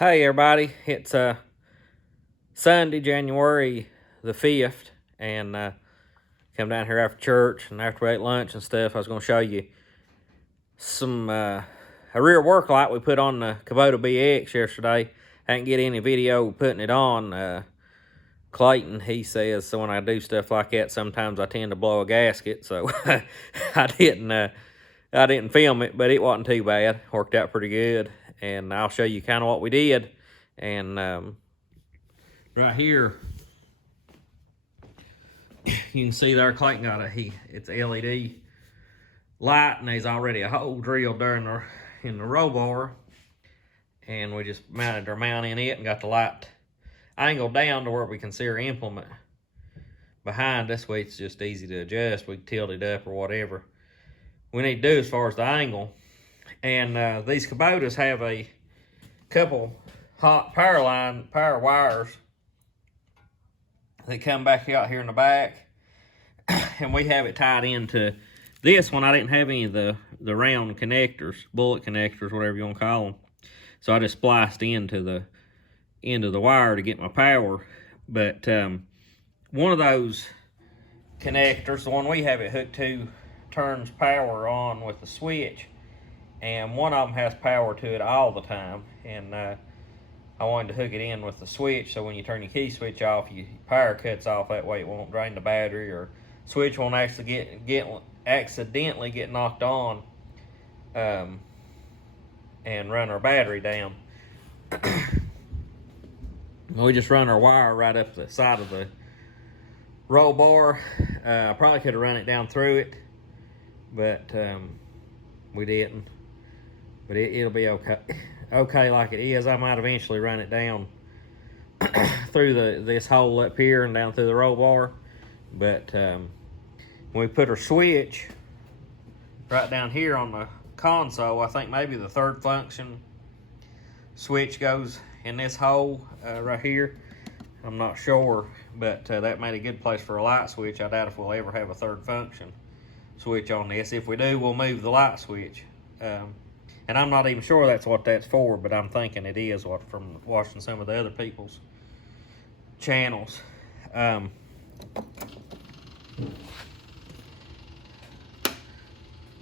Hey everybody, it's Sunday, January the 5th, and come down here after church and after we ate lunch and stuff. I was going to show you some a rear work light we put on the Kubota BX yesterday. I didn't get any video putting it on. Clayton, he says, so when I do stuff like that, sometimes I tend to blow a gasket, so I didn't film it, but it wasn't too bad. Worked out pretty good, and I'll show you kind of what we did. And right here, you can see there Clayton got it's LED light, and there's already a hole drilled there in the roll bar, and we just mounted our mount in it and got the light angled down to where we can see our implement behind us. Way it's just easy to adjust. We can tilt it up or whatever we need to do as far as the angle. And these Kubotas have a couple hot power wires that come back out here in the back, and we have it tied into this one. I didn't have any of the round connectors, bullet connectors, whatever you want to call them, so I just spliced into the wire to get my power. But one of those connectors, the one we have it hooked to, turns power on with the switch, and one of them has power to it all the time. And I wanted to hook it in with the switch, so when you turn your key switch off, your power cuts off. That way it won't drain the battery, or switch won't actually accidentally get knocked on and run our battery down. We just run our wire right up the side of the roll bar. I probably could have run it down through it, but we didn't. But it'll be okay like it is. I might eventually run it down through this hole up here and down through the roll bar. But when we put our switch right down here on the console, I think maybe the third function switch goes in this hole right here. I'm not sure, but that made a good place for a light switch. I doubt if we'll ever have a third function switch on this. If we do, we'll move the light switch. And I'm not even sure that's what that's for, but I'm thinking it is, from watching some of the other people's channels. You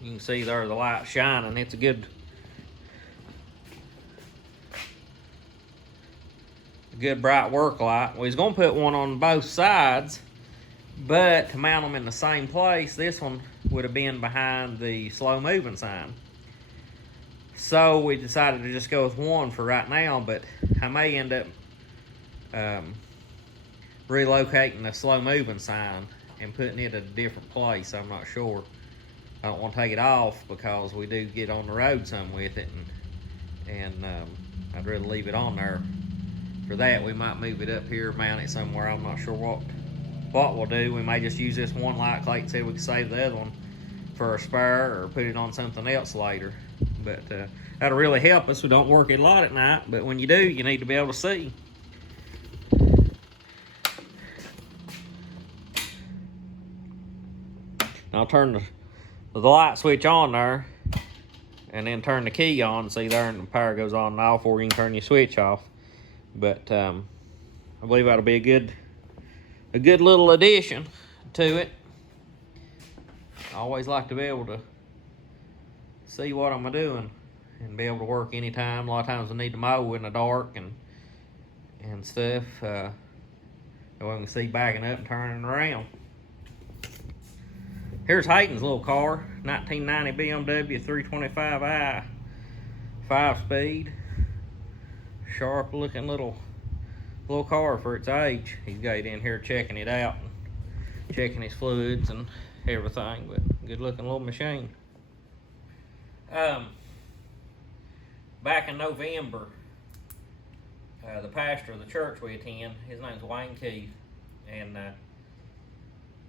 can see there the light shining. It's a good bright work light. We was gonna put one on both sides, but to mount them in the same place, this one would have been behind the slow moving sign. So we decided to just go with one for right now, but I may end up relocating the slow moving sign and putting it at a different place. I'm not sure. I don't want to take it off because we do get on the road some with it, and I'd rather leave it on there. For that, we might move it up here, mount it somewhere. I'm not sure what we'll do. We may just use this one light. Clayton said we could save the other one for a spare or put it on something else later. But that'll really help us. We don't work it a lot at night, but when you do, you need to be able to see. I'll turn the light switch on there, and then turn the key on. See there, and the power goes on and off, or you can turn your switch off. But I believe that'll be a good little addition to it. I always like to be able to see what I'm doing and be able to work anytime. A lot of times I need to mow in the dark and stuff. That way we can see backing up and turning around. Here's Hayden's little car, 1990 BMW 325i, 5-speed. Sharp looking little car for its age. He's got it in here checking it out, and checking his fluids and everything, but good looking little machine. Back in November, the pastor of the church we attend, his name's Wayne Keith, and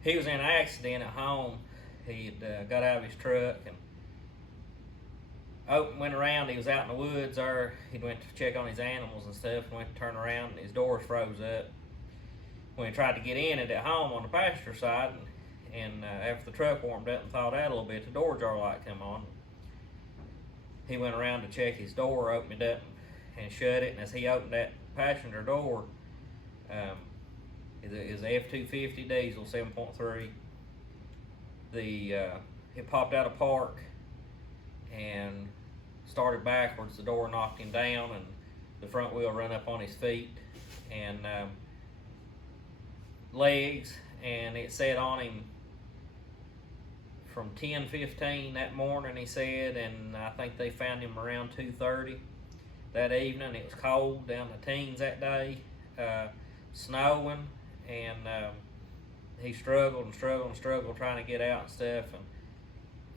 he was in an accident at home. He had got out of his truck and went around. He was out in the woods there. He went to check on his animals and stuff, and went to turn around, and his doors froze up. When he tried to get in it at home on the passenger side, and after the truck warmed up and thawed out a little bit, the door jar light come on. He went around to check his door, opened it up, and shut it. And as he opened that passenger door, is a F-250 diesel 7.3. It popped out of park and started backwards. The door knocked him down, and the front wheel run up on his feet and legs, and it sat on him from 10:15 that morning, he said, and I think they found him around 2:30 that evening. It was cold, down the teens that day, snowing, and he struggled and struggled and struggled trying to get out and stuff,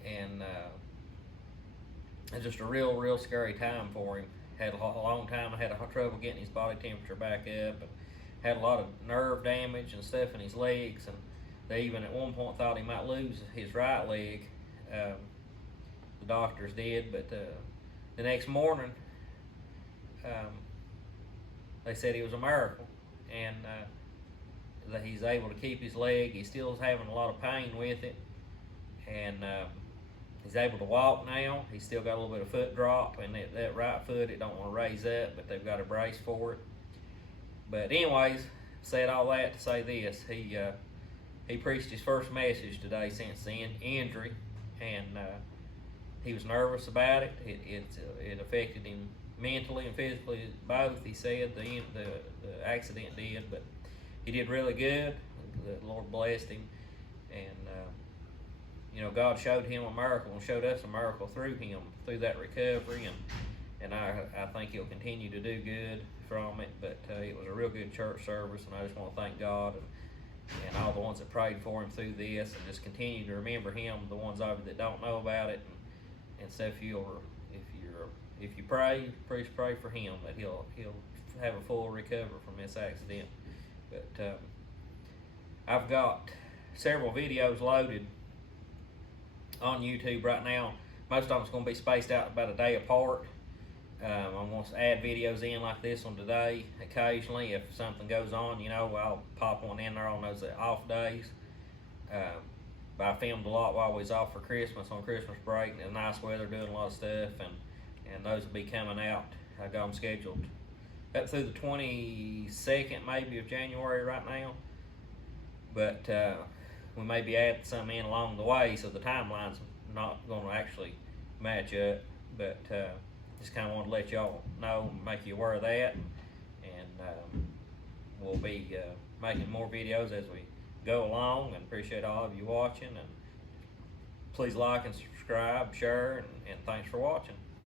and it was just a real scary time for him. Had a long time, had trouble getting his body temperature back up, and had a lot of nerve damage and stuff in his legs, and they even at one point thought he might lose his right leg. The doctors did, but the next morning they said it was a miracle, and that he's able to keep his leg. He still is having a lot of pain with it, and he's able to walk now. He's still got a little bit of foot drop, and that right foot, it don't want to raise up, but they've got a brace for it. But anyways, said all that to say this: he preached his first message today since the injury, and he was nervous about it. It affected him mentally and physically both. He said the accident did, but he did really good. The Lord blessed him, and God showed him a miracle and showed us a miracle through him, through that recovery, and I think he'll continue to do good from it. But it was a real good church service, and I just want to thank God and all the ones that prayed for him through this, and just continue to remember him, the ones of you that don't know about it, and so if you pray, please pray for him that he'll have a full recovery from this accident. But I've got several videos loaded on YouTube right now. Most of them is going to be spaced out about a day apart. I'm going to add videos in like this one today. Occasionally, if something goes on, I'll pop one in there on those off days. But I filmed a lot while we was off for Christmas, on Christmas break, and nice weather, doing a lot of stuff, and those will be coming out. I got them scheduled up through the 22nd maybe of January right now. But we may be adding some in along the way, so the timeline's not going to actually match up. But just kind of want to let y'all know, make you aware of that, and we'll be making more videos as we go along, and appreciate all of you watching, and please like and subscribe, share, and thanks for watching.